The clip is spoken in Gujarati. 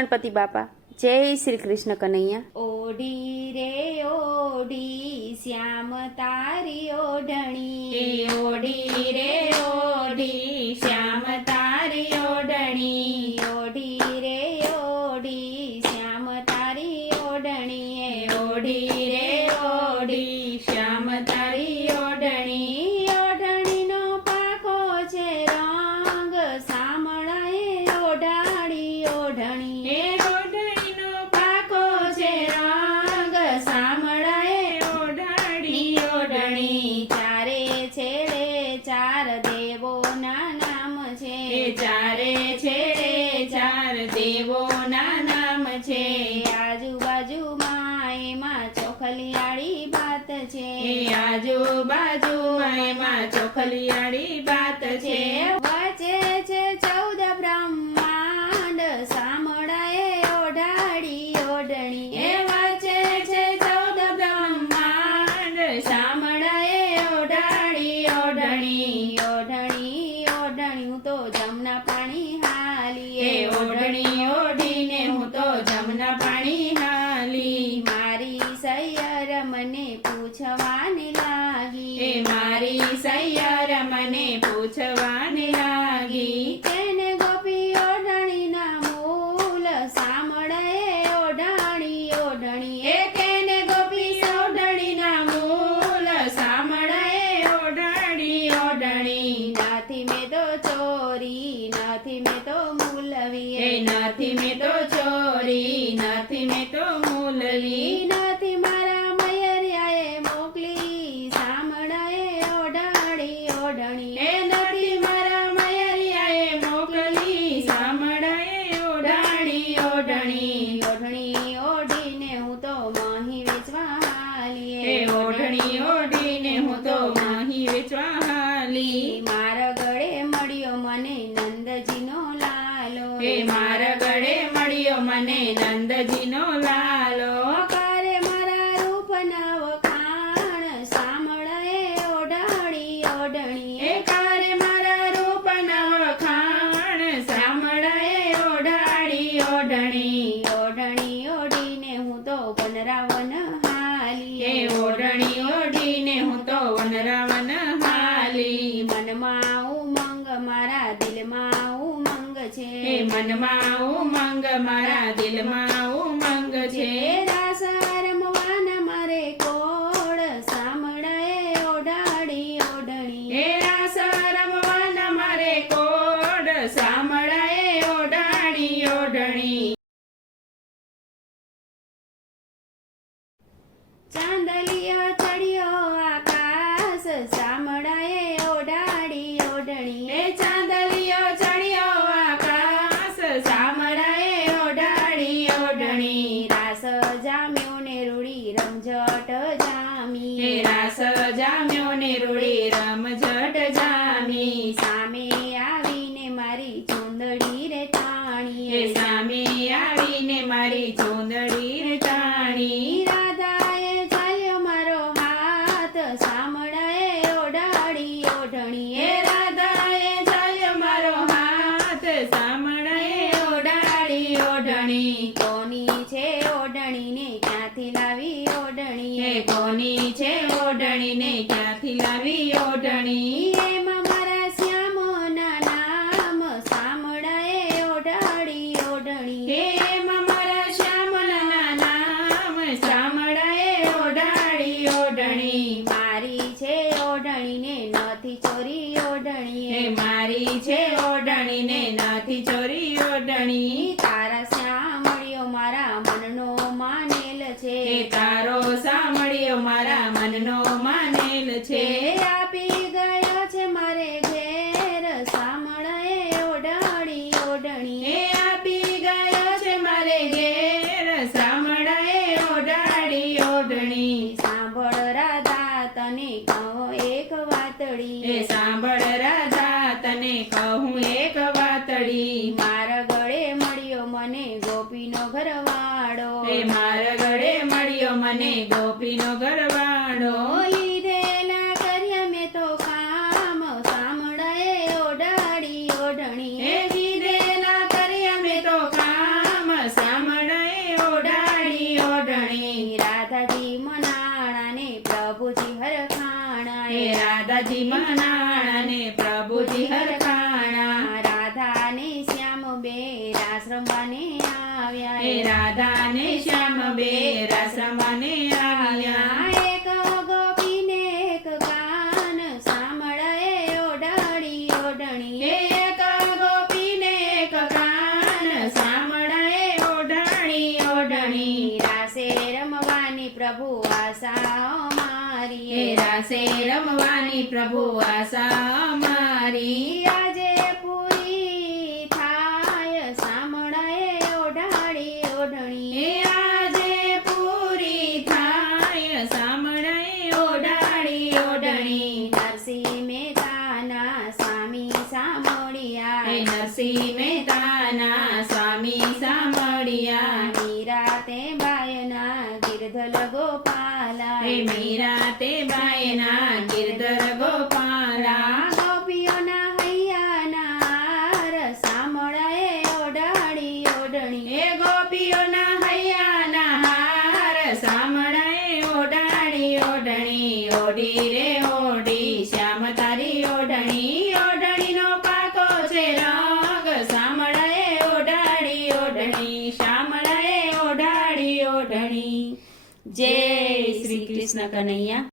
ગણપતિ બાપા. જય શ્રી કૃષ્ણ કનૈયા. ઓઢી રે ઓઢી શ્યામ તારી ઓઢણી. એ ઓઢી રે ઓઢી શ્યામ તારી ઓઢણી. ઓઢી રે ઓઢી શ્યામ તારી ઓઢણી. એ ઓઢી રે ઓઢી શ્યામ તારી ઓઢણી ઓઢણીનો પાકો છે રંગ સામળાએ ઓઢાડી ઓઢણી એ ઓઢણીનો પાકો છે રંગ સામળાએ ઓઢાડી ઓઢણી ચારે છેડે ચાર દેવોના નામ છે એ ચારે છેડે ચાર દેવોના નામ છે. આજુબાજુમાં એમાં ચોખલિયાળી ભાત છે. આજુબાજુમાં એમાં ચોખલિયાળી વાત છે. વચ્ચે છે ચૌદ બ્રહ્માંડ સામળાએ ઓઢાડી ઓઢણી. એ વચ્ચે છે ચૌદ બ્રહ્માંડ સામળાએ ઓઢાડી ઓઢણી ઓઢણી હું તો જમના પાણી હાલી એ ઓઢણી ઓઢીને હું તો જમના પાણી હાલી મારી સૈયર મને પૂછવાની લાગી એ મારી સૈયર મને પૂછવાની લાગી. તેને ગોપી ઓઢણીના મૂલ સામળે ઓઢાણી, ઓઢણી. એ તેને ગોપી ઓઢણીના મૂલ સામળે ઓઢાણી, ઓઢણી. નાથી મેં તો ચોરી, નાથી મેં તો મૂલવી. એ નાથી મેં તો ચોરી, નથી મેં તો મૂલવી. નથી મારા મયરિયાએ મોકલી સામળાએ ઓઢાડી ઓઢણી એ નથી મારા મયરિયાએ મોકલી સામળાએ ઓઢાડી ઓઢણી ઓઢણી ઓઢીને હું તો માહી વેચવા હાલીએ એ ઓઢણી ઓઢીને હું તો માહી વેચવા હાલી મારા ગળે મળ્યો મને નંદજીનો લાલો. હે મારા ગળે મળ્યો મને નંદજીનો લાલો. કરે મારા રૂપના વખાણ સામળાએ ઓઢાડી ઓઢણી એ કરે મારા રૂપના વખાણ સાંભળે ઓઢાડી ઓઢણી. ઓઢણી ઓઢીને હું તો વનરાવન હાલી. એ ઓઢણી ઓઢીને હું તો વનરાવન હાલી. મનમાં ઉમંગ મારા દિલમાં એ મનમાં ઉમંગ મારા દિલમાં ઉમંગ છે. રાસ રમવાના મારે કોળ સામળાએ ઓઢાડી ઓઢણી. એ રાસ રમવાના મારે કોડ સામળાએ ઓડાણી ઓઢણી. ચાંદલિયો ચડ્યો આકાશ સામળાએ ઓઢાડી ઓઢણી એ ચાંદલિયો ચડ્યો આકાશ સામળાએ ઓઢાડી ઓઢણી રાસ જામ્યો ને રૂડી રમઝટ જામી રાસ જામ્યો ને રૂડી રમઝટ જામી સામે આવીને મારી ચુંદડી રે તાણી સામે આવીને મારી ચૂંદડી રે તાણી રાધાએ ચાલ્યો મારો હાથ સામળાએ ઓઢાડી ઓઢણી એ રાધાએ ચાલ્યો મારો હાથ સામળાએ ઓઢાડી ઓઢણી કોની છે ઓઢણીને ક્યાંથી લાવી ઓઢણી એ કોની છે ઓઢણીને લાવી ઓઢણી એમાં મારા શ્યામના નામ સામળાએ ઓઢાડી ઓઢણી એમાં મારા શ્યામના નામ સામળાએ ઓઢાડી ઓઢણી. મારી છે ઓઢણીને નથી ચોરી એ ઓઢણીએ મારી છે ઓઢણીને નથી ચોરી ઓઢણી. તારા શ્યામળિયો મારા મનનો માનેલ છે. તારો સાંભળ્યો મારા મનનો માનેલ છે. આપી ગયો છે મારે ઘેર ઓઢાડી ઓઢણી એ આપી ગયો છે મારે ઘેર સાંભળાએ ઓઢાડી ઓઢણી. સાંભળ રાધા તને કહો એક વાતડી. એ સાંભળ રાધા તને કહું એક વાતડી. મારા ગળે મળ્યો મને ગોપીનો ઘરવાળો. એ મારા અને ગોપીનો ગરવાડો લીધેલા રાધાજી મનાણા પ્રભુજી હરખાણા. એ રાધાજી મનાણા ને પ્રભુજી હરખાણા. રાધા ને શ્યામ બે રાશ્રમાને આવ્યા. રાધા ને શ્યામ બે રાશ્રમા રમવાની પ્રભુ આશા એ મારી રાસે રમવાની પ્રભુ આશા મારી આજે પૂરી થાય સાંભળાએ ઓઢાડી ઓઢણી એ આજે પૂરી થાય સાંભળાએ ઓઢાડી ઓઢણી નરસિંહ મહેતાના સ્વામી સાંભળ્યા એ નરસિંહ મહેતાના સ્વામી સાંભળ્યા ગોપાલા એ મીરા તે બાયના કૃષ્ણ કનૈયા.